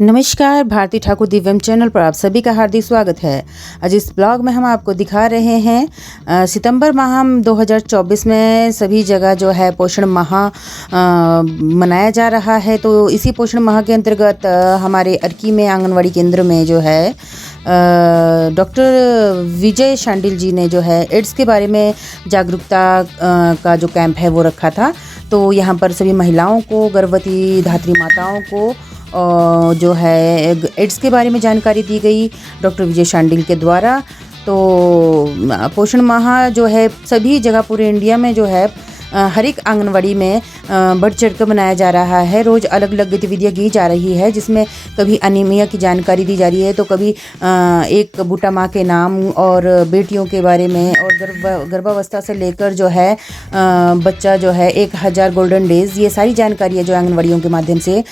नमस्कार, भारती ठाकुर दिव्यम चैनल पर आप सभी का हार्दिक स्वागत है। आज इस ब्लॉग में हम आपको दिखा रहे हैं सितंबर माह 2024 में सभी जगह जो है पोषण माह मनाया जा रहा है। तो इसी पोषण माह के अंतर्गत हमारे अर्की में आंगनवाड़ी केंद्र में जो है डॉक्टर विजय शांडिल जी ने जो है एड्स के बारे में जागरूकता का जो कैंप है वो रखा था। तो यहाँ पर सभी महिलाओं को, गर्भवती धात्री माताओं को जो है एड्स के बारे में जानकारी दी गई डॉक्टर विजय शांडिल के द्वारा। तो पोषण माह जो है सभी जगह पूरे इंडिया में जो है हर एक आंगनवाड़ी में बढ़ चढ़ कर मनाया जा रहा है। रोज़ अलग अलग गतिविधियाँ की जा रही है, जिसमें कभी अनीमिया की जानकारी दी जा रही है, तो कभी एक बूटा माँ के नाम और बेटियों के बारे में, और गर्भावस्था से लेकर जो है बच्चा जो है 1000 गोल्डन डेज, ये सारी जानकारियाँ जो आंगनवाड़ियों के माध्यम से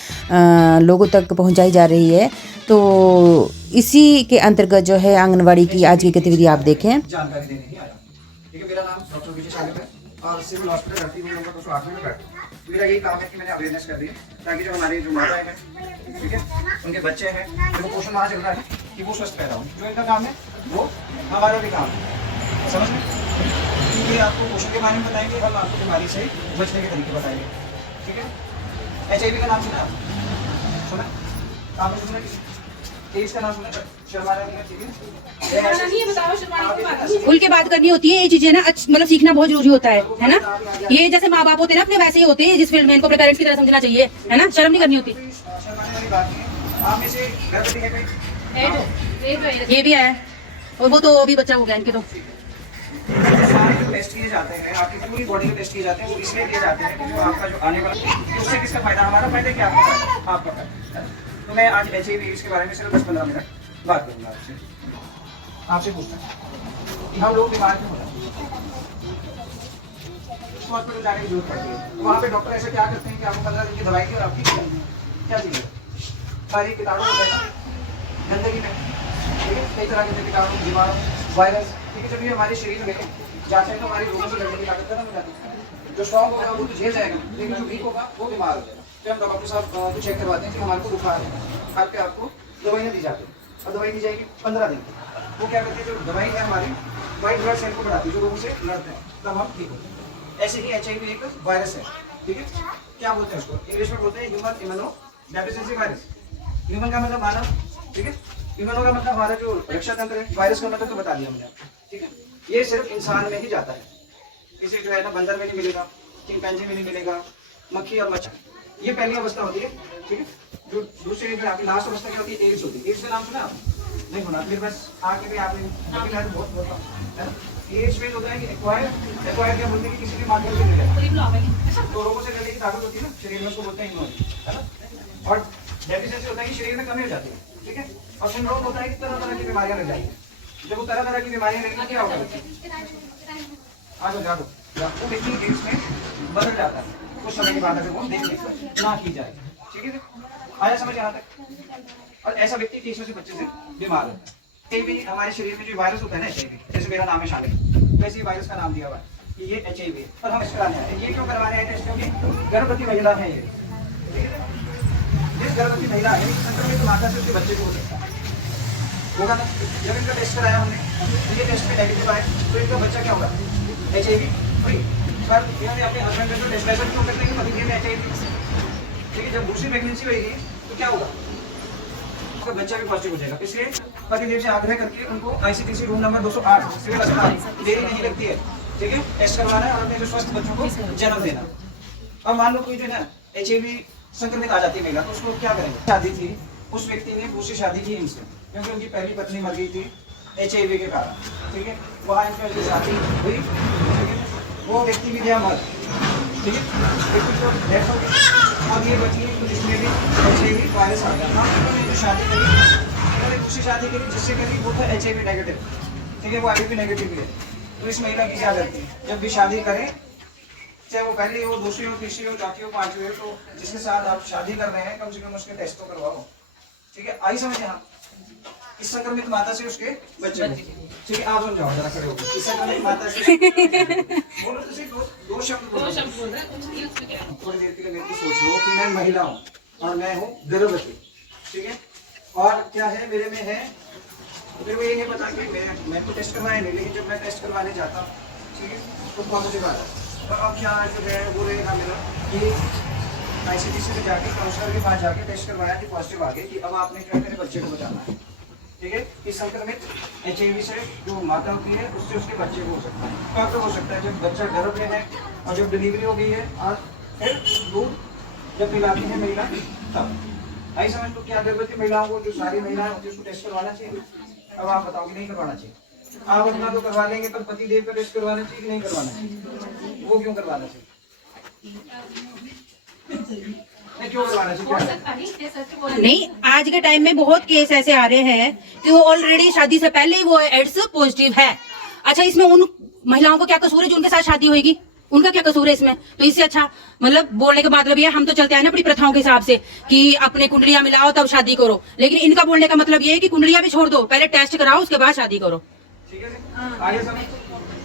लोगों तक पहुँचाई जा रही है। तो इसी के अंतर्गत जो है आंगनवाड़ी की आज की गतिविधि आप देखें। जानकारी देने ही आया। ठीक है, मेरा नाम डॉक्टर विजय शांडिल है और civil hospital Arki room number 208 में बैठा हूँ। मेरा यही काम है कि मैंने अवेयरनेस कर दी ताकि जो हमारे जो माताएं हैं, ठीक है, उनके बच्चे हैं, जो पोषण माह चल रहा है कि वो स्वस्थ पैदा हो। जो इनका काम है वो हमारा भी काम है, समझ में। क्योंकि आपको पोषण के बारे में बताएंगे, हम आपको बीमारी से बचने के तरीके बताएंगे। ठीक है, HIV का नाम सुना, सुना आपने, सुना एड्स का नाम सुना, शर्मा रही है, ठीक है। खुल के बात करनी होती है, ये चीजें ना मतलब सीखना बहुत जरूरी होता है ना। ये जैसे माँ बाप होते हैं ना अपने, वैसे ही होते हैं जिस फील्ड में, इनको अपने पेरेंट्स की तरह समझना चाहिए, है ना। शर्म नहीं करनी होती। ये भी है, और वो तो अभी बच्चा हो गया इनके। तो सारे जो टेस्ट किए जाते हैं, आपकी पूरी बॉडी के टेस्ट किए जाते हैं, वो इसलिए किए जाते हैं कि आपका जो आने वाला, उससे किसका फायदा, हमारा फायदा क्या आपका फायदा। तो मैं आज HIV के बारे में सिर्फ 10-15 मिनट बात करूंगा आपसे पूछता हूँ कि हम लोग बीमार क्यों होते हैं, हॉस्पिटल जाने की जरूरत पड़ती है। तो वहाँ पे डॉक्टर ऐसे क्या करते हैं कि आपको 15 दिन की दवाई की और आपकी क्या चीज़ है, सारी कीटाणु होते हैं गंदगी में, ठीक है, कई तरह के कीटाणु, जीवाणु, वायरस, ठीक है। जब ये हमारे शरीर में जाते हैं तो हमारी रोगों से लड़ने की ताकत खत्म हो जाती है। जो स्ट्रॉन्ग होगा वो तो झेल जाएगा, लेकिन जो वीक होगा वो बीमार हो जाएगा। फिर हम डॉक्टर साहब को चेक करवाते हैं कि हमारे को बुखार है, आपके आपको दवाइयाँ दी जाती है, और दवाई दी जाएगी 15 दिन। वो क्या करती है, जो दवाई है हमारी वाइट ब्लड सेल को बढ़ाती है, जो रोगों से लड़ते हैं, तब हम ठीक होते हैं। ऐसे ही HIV एक वायरस है, ठीक है। क्या बोलते हैं उसको, इंग्लिश में बोलते हैं human immuno deficiency virus. Human का मतलब मानव, ठीक है। इम्यूनो का मतलब हमारा जो रक्षा तंत्र है, वायरस का मतलब तो बता दिया मैंने, ठीक है। ये सिर्फ इंसान में ही जाता है, किसी जो है ना बंदर में नहीं मिलेगा, चिंपैंजी में नहीं मिलेगा, मक्खी और मच्छर, ये पहली अवस्था होती है, ठीक है। जो दूसरी जो आपकी लास्ट अवस्था क्या होती है, एड्स होती है। एड्स का नाम सुना आपने? नहीं सुना, फिर बस आके भी आपने, लेकिन मैं बहुत बोलता हूं, एड्स में होता है कि एक्वायर क्या बोलते हैं कि किसी भी माध्यम से मिलेगा, तो रोगों से लड़ने की ताकत होती है ना शरीर में, उसको बोलते हैं इम्यूनिटी, है ना। और डेफिशिएंसी होता है कि शरीर में कमी हो जाती है, ठीक है। और सिंड्रोम होता है कि तरह तरह की बीमारियां लग जाएगी। जब वो तरह तरह की बीमारियां लगेंगी क्या होगा, आगे जागो वो व्यक्ति एड्स में बदल जाता है कुछ समय के बाद, अगर वो देखने ना की जाए, ठीक है। आया समझ यहाँ तक। और ऐसा व्यक्ति 30 से 25 से बीमार होता है। HIV हमारे शरीर में जो वायरस होता है ना, HIV, जैसे मेरा नाम है शांडिल, वैसे ही वायरस का नाम दिया हुआ है कि ये HIV है, और हम इसको कराने आए हैं। ये क्यों करवाने आए थे, क्योंकि गर्भवती महिला है ये, ठीक है। जिस गर्भवती महिला है, संक्रमित माता से उसके बच्चे को हो सकता है, होगा ना। जब इनका टेस्ट कराया हमने, ये टेस्ट में नेगेटिव आए, तो इनका बच्चा क्या होगा, HIV फ्री। पर इन्होंने अपने हस्बैंड का जो टेस्ट ऐसा क्यों करते हैं कि पति में HIV, ठीक है। जब दूसरी प्रेगनेंसी होगी तो क्या होगा, उसका बच्चा भी पॉजिटिव हो जाएगा। इसलिए पतिदेव से आग्रह करके उनको ICTC रूम नंबर 208 सिविल अस्पताल, देरी नहीं लगती है, ठीक है, टेस्ट करवाना है और अपने जो स्वस्थ बच्चों को जन्म देना। अब मान लो कोई जो है ना HIV संक्रमित आ जाती है महिला, तो उसको क्या करेंगे। शादी थी, उस व्यक्ति ने दूसरी शादी की इनसे, क्योंकि उनकी पहली पत्नी मर गई थी HIV के कारण, ठीक है। वहाँ इनका जो शादी हुई, ठीक है, वो व्यक्ति भी गया मर, ठीक है, व्यक्ति को डेथ हो गई। अब ये बची तो जिसमें भी HIV वायरस आ गया। हाँ, उन्होंने जो शादी करी, उन्होंने दूसरी शादी करी जिससे करी वो था HIV नेगेटिव, ठीक है, वो अभी भी नेगेटिव है। तो इस महिला की क्या गलती है, जब भी शादी करें, चाहे वो पहली हो, दूसरी हो, तीसरी हो, चौथी हो, पांचवी हो, तो जिसके साथ आप शादी कर रहे हैं कम से कम उसके टेस्ट तो करवाओ, ठीक है। आई समझ यहाँ, इस संक्रमित माता से उसके बच्चे, ठीक है। आप समझाओ जरा, खड़े होकर, इस संक्रमित माता से बोलो तो सिर्फ दो शब्द बोल रहे हैं। थोड़ी देर के लिए मेरी सोच लो कि मैं महिला हूँ और मैं हूँ गर्भवती, ठीक है। क्या है मेरे में है, मेरे को ये नहीं पता कि मैं तो टेस्ट करवाया नहीं, लेकिन जब मैं टेस्ट करवाने जाता हूँ, ठीक है, तो पॉजिटिव आ रहा है। तो अब क्या जो है वो रहेगा मेरा कि ICDC में जाके काउंसलर के पास जाके टेस्ट करवाया कि पॉजिटिव आ गया, कि अब आपने क्या मेरे बच्चे को बचाना है, ठीक है। इस संक्रमित HIV से जो माता होती है उससे उसके बच्चे को हो सकता है। कब तक हो सकता है? जब बच्चा गर्भ में है और जब डिलीवरी हो गई है और फिर दूध जब पिलाती है महिला तब। आई समझ? तो क्या गर्भवती महिलाओं को, जो सारी महिलाएं होती है, उसको टेस्ट करवाना चाहिए? अब आप बताओ कि नहीं करवाना चाहिए? आप अपना तो करवा लेंगे, पर पति देव पर टेस्ट करवाना चाहिए कि नहीं करवाना चाहिए? वो क्यों करवाना चाहिए? क्यों करवाना चाहिए? नहीं, आज के टाइम में बहुत केस ऐसे आ रहे हैं कि वो ऑलरेडी शादी से पहले ही वो एड्स पॉजिटिव है। अच्छा, इसमें उन महिलाओं को क्या कसूर है जो उनके साथ शादी होगी? उनका क्या कसूर है इसमें? तो इससे अच्छा मतलब बोलने का मतलब ये, हम तो चलते हैं ना अपनी प्रथाओं के हिसाब से कि अपने कुंडलियां मिलाओ तब शादी करो, लेकिन इनका बोलने का मतलब ये है कि कुंडलियां भी छोड़ दो, पहले टेस्ट कराओ उसके बाद शादी करो। ठीक है, आगे समझ।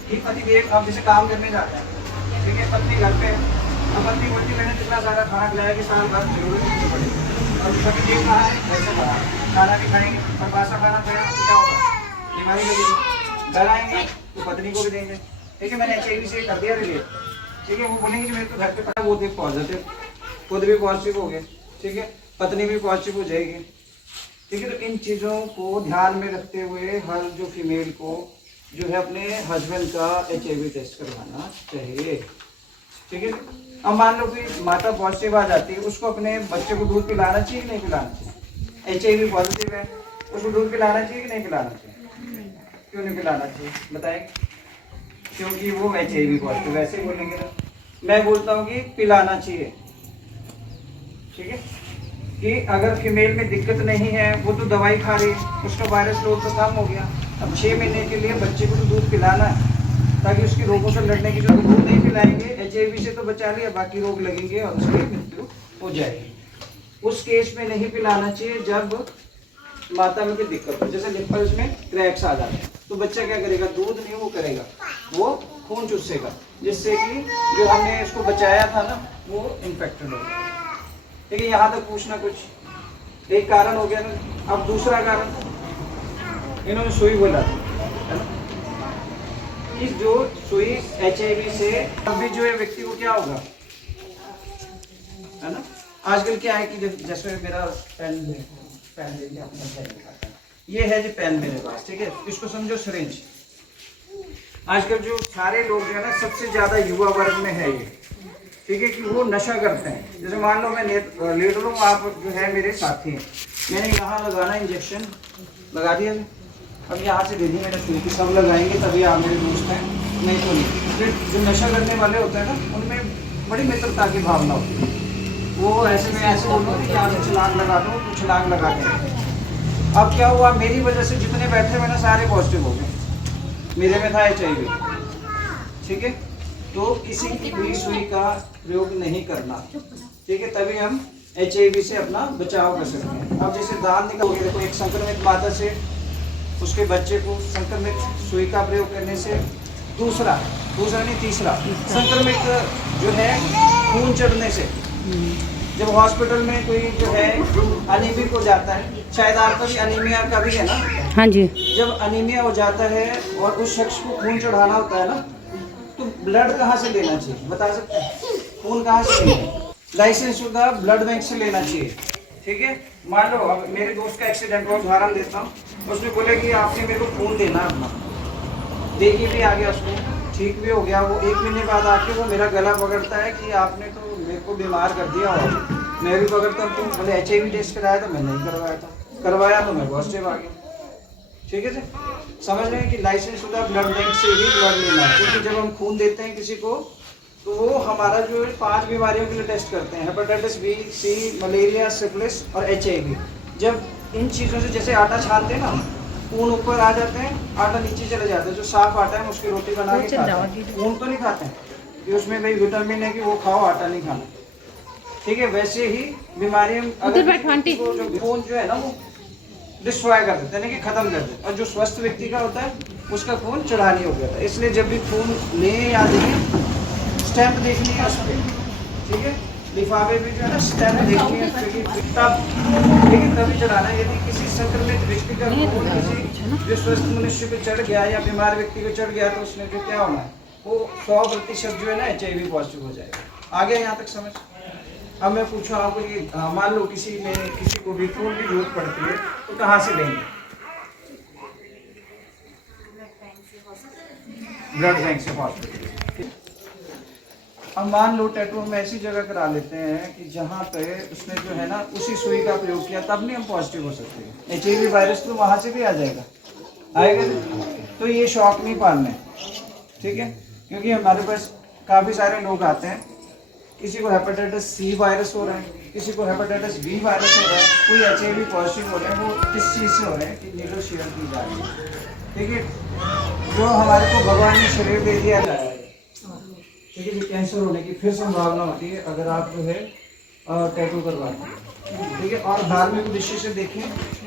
कि पति देव अब जैसे काम करने जाते हैं, ठीक है, पत्नी घर पे, अब पत्नी बोलती मैंने कितना सारा खाना खिलाया कि साल भर जरूरत नहीं पड़ेगी, और पति देव कहा है वैसे खाना भी खाएंगे, और बासा खाना खाया तो क्या होगा? बीमारी लगेगी। घर आएंगे तो पत्नी को भी देंगे, ठीक है। मैंने HIV से कर दिया रिलेट, ठीक है। वो बोलेंगे कि मेरे तो घर पे पता, वो देख पॉजिटिव, खुद भी पॉजिटिव हो गए, ठीक है, पत्नी भी पॉजिटिव हो जाएगी, ठीक है। तो इन चीज़ों को ध्यान में रखते हुए हर जो फीमेल को जो है अपने हस्बैंड का HIV टेस्ट करवाना चाहिए, ठीक है। अब मान लो कि माता पॉजिटिव आ जाती है, उसको अपने बच्चे को दूध पिलाना चाहिए कि नहीं पिलाना चाहिए? HIV पॉजिटिव है, उसको दूध पिलाना चाहिए कि नहीं पिलाना चाहिए? क्यों नहीं पिलाना चाहिए बताएं? क्योंकि वो HIV पॉजिटिव। वैसे ही बोलेंगे ना, मैं बोलता हूँ कि पिलाना चाहिए, ठीक है। कि अगर फीमेल में दिक्कत नहीं है, वो तो दवाई खा रही है, उसका वायरस लोड तो कम हो गया, अब 6 महीने के लिए बच्चे को तो दूध पिलाना है ताकि उसकी रोगों से लड़ने की, जो दूध नहीं पिलाएंगे HIV से तो बचा लिया, बाकी रोग लगेंगे और उसकी मृत्यु हो जाएगी। उस केस में नहीं पिलाना चाहिए जब माता में कोई दिक्कत हो, जैसे निप्पल्स में क्रैक्स आ जाते हैं, तो बच्चा क्या करेगा? दूध नहीं वो करेगा, वो खून चूसेगा, जिससे कि जो हमने इसको बचाया था ना वो इन्फेक्टेड हो गया, ठीक है। यहाँ तक पूछना कुछ एक कारण हो गया ना। अब दूसरा कारण, इन्होंने सुई बोला है ना, कि जो सुई HIV से अभी जो है व्यक्ति को क्या होगा, है ना। आजकल क्या है कि जैसे मेरा पेन देखिए, अपना पेन दिखाता है, ये है जी पेन मेरे पास, ठीक है। इसको समझो सिरिंज। आजकल जो सारे लोग जो है ना, सबसे ज्यादा युवा वर्ग में है ये, ठीक है, कि वो नशा करते हैं। जैसे मान लो मैं लेट लो, आप जो है मेरे साथी हैं, मैंने यहाँ लगाना इंजेक्शन लगा दिया, अब यहाँ से दे दी मैंने सुई की, सब लगाएंगे तभी आप मेरे दोस्त हैं, नहीं तो नहीं। फिर जो नशा करने वाले होते हैं ना, उनमें बड़ी मित्रता की भावना होती है, वो ऐसे में ऐसे बोलो कि यहाँ से छलांग लगा दो, तो छलांग लगा दें। अब क्या हुआ, मेरी वजह से जितने बैठे हुए ना सारे पॉजिटिव हो गए, मेरे में था HIV, ठीक है। तो किसी की भी सुई का प्रयोग नहीं करना, ठीक है, तभी हम HIV से अपना बचाव कर सकते हैं। अब जैसे दान निकल गया, देखो एक संक्रमित माता से उसके बच्चे को संक्रमित सुई का प्रयोग करने से, दूसरा नहीं तीसरा संक्रमित जो है खून चढ़ने से, जब हॉस्पिटल में कोई जो है अनीमिक हो जाता है, शायद आपका भी अनीमिया का भी है ना? हाँ जी। जब अनीमिया हो जाता है और उस शख्स को खून चढ़ाना होता है ना, तो ब्लड कहाँ से लेना चाहिए बता सकते हैं? खून कहाँ से लेना? लाइसेंस शुदा ब्लड बैंक से लेना चाहिए, ठीक है। मान लो अब मेरे दोस्त का एक्सीडेंट हुआ, उदाहरण देता हूँ, उसने बोले कि आपने मेरे को खून देना अपना, देखिए भी आ गया, उसको ठीक भी हो गया। वो 1 महीने बाद आके वो मेरा गला पकड़ता है कि आपने तो मेरे को बीमार कर दिया, और मैं भी पकड़ता हूँ, तुम बोले HIV टेस्ट कराया था, मैं नहीं करवाया था, करवाया तो मैं पॉजिटिव आ गया, ठीक है जी। समझ रहे हैं कि लाइसेंस शुदा ब्लड बैंक से ही ब्लड लेना है, क्योंकि जब हम खून देते हैं किसी को तो वो हमारा जो है 5 बीमारियों के लिए टेस्ट करते हैं, hepatitis B, C, malaria, syphilis और HIV। जब इन चीज़ों से जैसे आटा छानते हैं ना, खून ऊपर आ जाते हैं, आटा नीचे चले जाता है, जो साफ आटा है उसकी रोटी बना के खाते हैं, खून तो नहीं खाते हैं, कि उसमें भाई विटामिन है कि वो खाओ, आटा नहीं खाना, ठीक है। वैसे ही बीमारियां जो खून जो है ना वो डिस्ट्रॉय कर देते हैं, कि खत्म कर देते हैं, और जो स्वस्थ व्यक्ति का होता है उसका खून चढ़ानी हो गया था। इसलिए जब भी खून लें या दें, स्टैंप देखनी है उस पर, ठीक है, लिफाफे भी जो है ना स्टैंप देखनी है तब, लेकिन तभी चढ़ाना है। यदि किसी संक्रमित व्यक्ति का खून किसी जो स्वस्थ मनुष्य पे चढ़ गया या बीमार व्यक्ति को चढ़ गया तो उसमें जो क्या होना है, वो 100% जो है ना HIV पॉजिटिव हो जाएगा। आगे यहाँ तक समझ। अब मैं पूछूँ आपको ये मान लो किसी को भी खून की जरूरत पड़ती है तो कहाँ से लेंगे? ब्लड बैंक से हॉस्पिटल। अब मान लो टैटू हम ऐसी जगह करा लेते हैं कि जहाँ पे उसने जो है ना उसी सुई का प्रयोग किया, तब नहीं हम पॉजिटिव हो सकते हैं। HIV वायरस तो वहाँ से भी आ जाएगा, आएगा नहीं। तो ये शौक नहीं पालना है, ठीक है? क्योंकि हमारे पास काफ़ी सारे लोग आते हैं, किसी को हेपेटाइटिस C वायरस हो रहा है, किसी को हेपेटाइटिस B वायरस हो रहा है, कोई HIV पॉजिटिव हो रहे हैं। वो किस चीज़ से हो रहे हैं कि नीडल शेयर की जा रही है, ठीक है? जो हमारे को भगवान ने शरीर दे दिया है, ठीक है, कैंसर होने की फिर संभावना होती है अगर आप जो है टैटू करवाते हैं, ठीक है? और धार्मिक उद्देश्य से देखें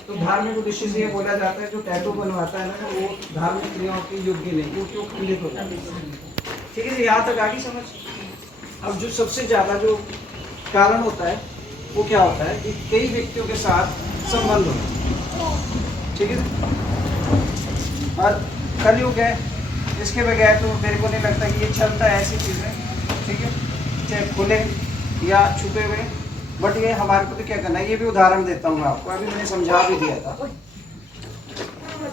तो धार्मिक उद्देश्य से ये बोला जाता है जो टैटू बनवाता है ना वो धार्मिक क्रियाओं के योग्य नहीं, वो क्यों खंडित होता है, ठीक है? यहाँ तक आगे समझ। अब जो सबसे ज़्यादा जो कारण होता है वो क्या होता है कि कई व्यक्तियों के साथ संबंध होता है, ठीक है? और कलयुग है, इसके बगैर तो मेरे को नहीं लगता कि ये चलता है ऐसी चीज़ें, ठीक है, चाहे खुले या छुपे हुए। बट ये हमारे को तो क्या करना है, ये भी उदाहरण देता हूँ मैं आपको, अभी मैंने समझा भी दिया था।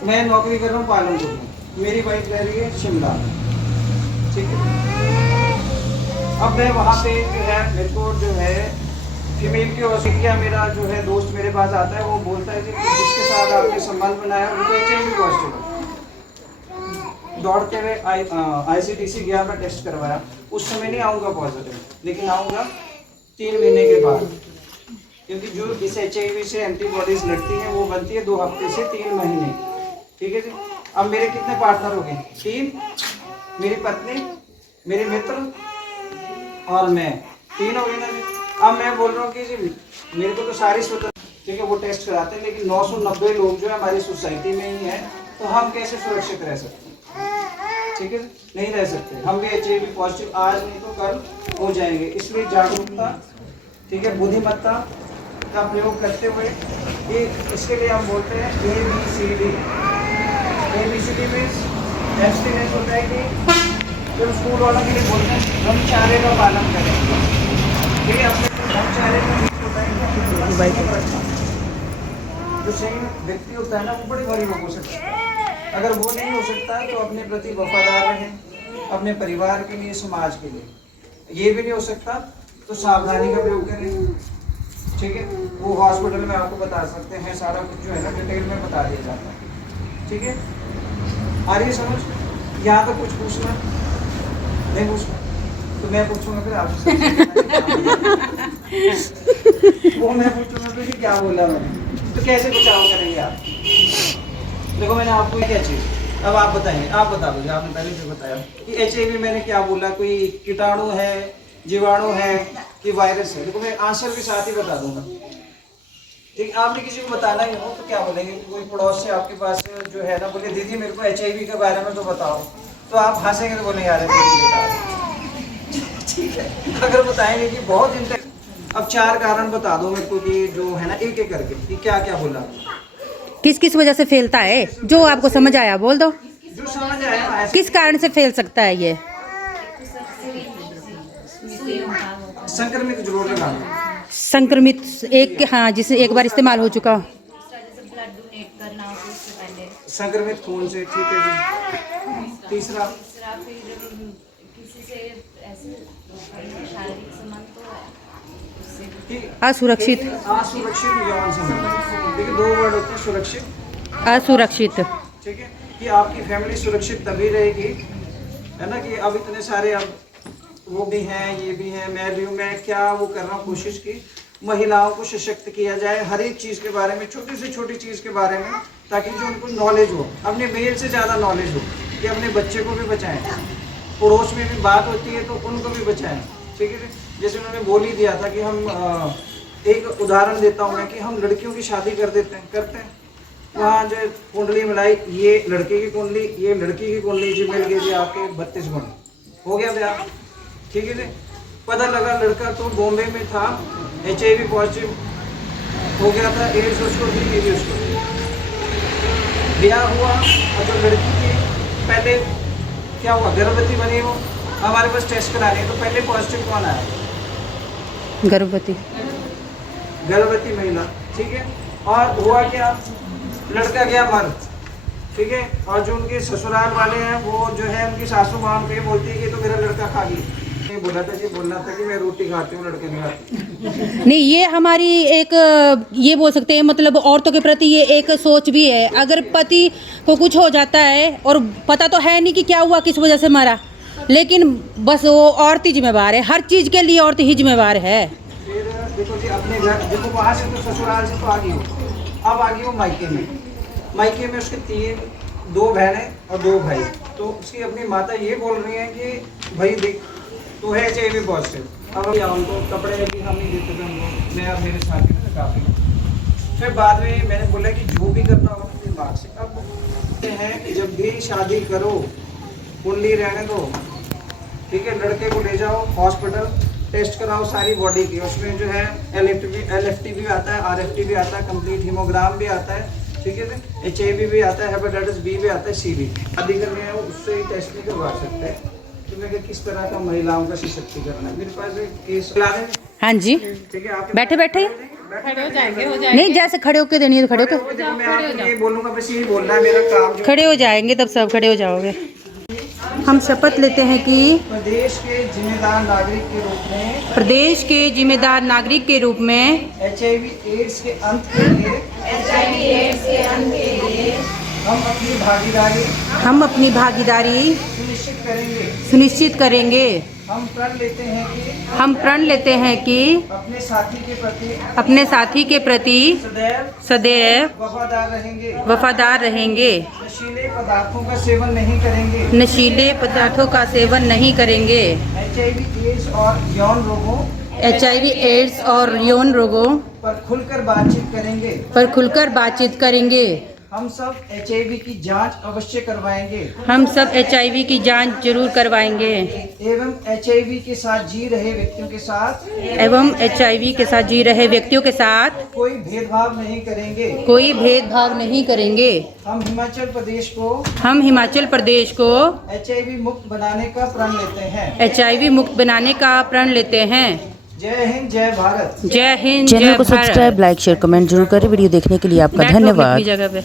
मैं नौकरी कर रहा हूँ पालनपुर में, मेरी वाइफ रह रही है शिमला, ठीक है? अब मैं वहाँ पे जो है मेरे को जो है फीमेल की औषधियाँ, मेरा जो है दोस्त मेरे पास आता है, वो बोलता है कि जिसके साथ आपने संबंध बनाया उनको HIV पॉजिटिव है। दौड़ते हुए ICTC गया, मैं टेस्ट करवाया, उस समय नहीं आऊँगा पॉजिटिव, लेकिन आऊँगा 3 महीने के बाद, क्योंकि जो इस HIV से एंटीबॉडीज लड़ती हैं वो बनती है 2 हफ्ते से 3 महीने, ठीक है जी? अब मेरे कितने पार्टनर हो गए? 3, मेरी पत्नी, मेरे मित्र और मैं, 3 हो गए ना जी। अब मैं बोल रहा हूँ कि जी मेरे को तो सारी स्वतंत्र, ठीक है, वो टेस्ट कराते हैं, लेकिन 990 लोग जो है हमारी सोसाइटी में ही हैं, तो हम कैसे सुरक्षित रह सकते हैं, ठीक है? नहीं रह सकते। हम भी HIV पॉजिटिव आज नहीं तो कल हो जाएंगे। इसलिए जागरूकता, ठीक है, बुद्धिमत्ता का प्रयोग करते हुए ये इसके लिए हम बोलते हैं ABCD। ABCD में एब्स्टिनेंस होता है कि जो स्कूल वालों के लिए बोलते हैं ब्रह्मचर्य का पालन करें, ठीक है? अपने ब्रह्मचर्य में होता है जो सही व्यक्ति होता है ना वो बड़े गरीब हो सकता है। अगर वो नहीं हो सकता तो अपने प्रति वफादार रहें, अपने परिवार के लिए, समाज के लिए। ये भी नहीं हो सकता तो सावधानी का प्रयोग करें, ठीक है? वो हॉस्पिटल में आपको बता सकते हैं, सारा कुछ जो है ना डिटेल में बता दिया जाता है, ठीक है? आ रही समझ? यहाँ तो कुछ पूछना नहीं, पूछना तो मैं पूछूंगा फिर आपसे वो मैं पूछूंगा फिर क्या बोला मैंने, तो कैसे बचाव करेंगे आप? देखो मैंने आपको क्या चीज़, अब आप बताएंगे, आप बता दो, आपने पहले भी बताया कि HIV मैंने क्या बोला, कोई कीटाणु है, जीवाणु है कि वायरस है? देखो मैं आंसर के साथ ही बता दूंगा, ठीक? आपने किसी को बताना ही हो तो क्या बोलेंगे? कोई पड़ोस से आपके पास जो है ना बोले दीदी मेरे को HIV के बारे में तो बताओ, तो आप हंसेंगे तो बोले यार ठीक है। अगर बताएंगे कि बहुत इंटरेस्ट, अब 4 कारण बता दो मेरे को कि जो है ना एक एक करके कि क्या क्या बोला, किस किस वजह से फैलता है, जो आपको समझ आया बोल दो। जो समझ आया किस कारण से फैल सकता है ये? संक्रमित जरूर लगाना, संक्रमित एक, हाँ, जिसे एक बार इस्तेमाल हो चुका, ब्लड डोनेट करना उससे पहले, संक्रमित खून से, ठीक है जी। तीसरा फिर किसी से ऐसे शारीरिक संबंध तो उससे असुरक्षित, असुरक्षित यौन संबंध, देखिए 2 वर्ड होते हैं, सुरक्षित, असुरक्षित, ठीक है? कि आपकी फैमिली सुरक्षित तभी रहेगी, है ना? कि अब इतने सारे अब वो भी हैं, ये भी हैं, मैं भी हूँ, मैं क्या वो कर रहा हूँ, कोशिश की महिलाओं को सशक्त किया जाए हर एक चीज़ के बारे में, छोटी से छोटी चीज़ के बारे में, ताकि जो उनको नॉलेज हो, अपने मेल से ज़्यादा नॉलेज हो, कि अपने बच्चे को भी बचाएं, पड़ोस में भी बात होती है तो उनको भी बचाएं, ठीक है? जैसे उन्होंने बोल ही दिया था कि हम एक उदाहरण देता हूँ मैं कि हम लड़कियों की शादी कर देते हैं, करते हैं, वहाँ जो कुंडली मिलाई, ये लड़के की कुंडली, ये लड़की की कुंडली, जी मिल गई जी आपके 32 गुण, हो गया ब्याह, ठीक है जी? पता लगा लड़का तो बॉम्बे में था, HIV पॉजिटिव हो गया था, एड्स उसको थी, ये भी उसको थी। ब्याह हुआ और जो लड़की थी पहले क्या हुआ, गर्भवती बनी वो, हमारे पास टेस्ट कराने तो पहले पॉजिटिव कौन आया? गर्भवती महिला, ठीक है। और हुआ क्या, लड़का गया मर, ठीक है। और जो उनके ससुराल वाले हैं वो जो है उनकी सासू माँ उनके बोलती है कि तो मेरा लड़का खा गई। बोला था कि मैं रोटी खाती हूँ, लड़के नहीं खाती। नहीं, ये हमारी एक ये बोल सकते हैं मतलब औरतों के प्रति ये एक सोच भी है। अगर पति को कुछ हो जाता है और पता तो है नहीं कि क्या हुआ, किस वजह से मरा, लेकिन बस वो औरत ही जिम्मेवार है, हर चीज़ के लिए औरत ही जिम्मेवार है। फिर देखो जी अपने घर, देखो वहाँ से तो ससुराल से तो आ गई हो, अब आ गई हो मायके में। मायके में उसके दो बहनें और 2 भाई। तो उसकी अपनी माता ये बोल रही है कि भाई देख तो है HIV पॉजिटिव। अब या उनको कपड़े भी हम नहीं देते थे हमको, मैं और मेरे साथी में काफ़ी। फिर बाद में मैंने बोला कि जो भी करना हो अपने दिमाग से। अब कहते हैं कि जब भी शादी करो कुंडली रहने दो, ठीक है, लड़के को ले जाओ हॉस्पिटल, टेस्ट कराओ सारी बॉडी की। उसमें जो है LFT भी आता है, RFT भी आता है, कंप्लीट हीमोग्राम भी आता है, ठीक है। HIV भी आता है, हेपेटाइटिस B भी आता है, C भी। शादी करने हैं उससे ही टेस्ट नहीं करवा सकते। तो मैं किस तरह का महिलाओं का सशक्तिकरण है, मेरे पास एक केस ला दें, हाँ जी, ठीक है। आप बैठे बैठे खड़े हो जाएंगे, हो जाएंगे। नहीं, जैसे खड़े होके देनी है तो खड़े होके, देखो मैं आपको ये बोलूँगा, बस यही बोलना है, मेरा काम जो खड़े हो जाएंगे, तब सब खड़े हो जाओगे। हम शपथ लेते हैं कि प्रदेश के जिम्मेदार नागरिक के रूप में, प्रदेश के जिम्मेदार नागरिक के रूप में HIV एड्स के अंत के लिए हम अपनी भागीदारी सुनिश्चित करेंगे। हम प्रण लेते हैं कि अपने साथी के प्रति सदैव वफादार रहेंगे। नशीले पदार्थों का सेवन नहीं करेंगे। HIV एड्स और यौन रोगों पर खुलकर बातचीत करेंगे। हम सब HIV की जांच अवश्य करवाएंगे। हम सब HIV की जांच जरूर करवाएंगे एवं HIV के साथ जी रहे व्यक्तियों के साथ कोई भेदभाव नहीं करेंगे। हम हिमाचल प्रदेश को HIV मुक्त बनाने का प्रण लेते हैं। जय हिंद, जय भारत। जय हिंद, चैनल को सब्सक्राइब, लाइक, शेयर, कमेंट जरूर करें। वीडियो देखने के लिए आपका धन्यवाद। जगह पे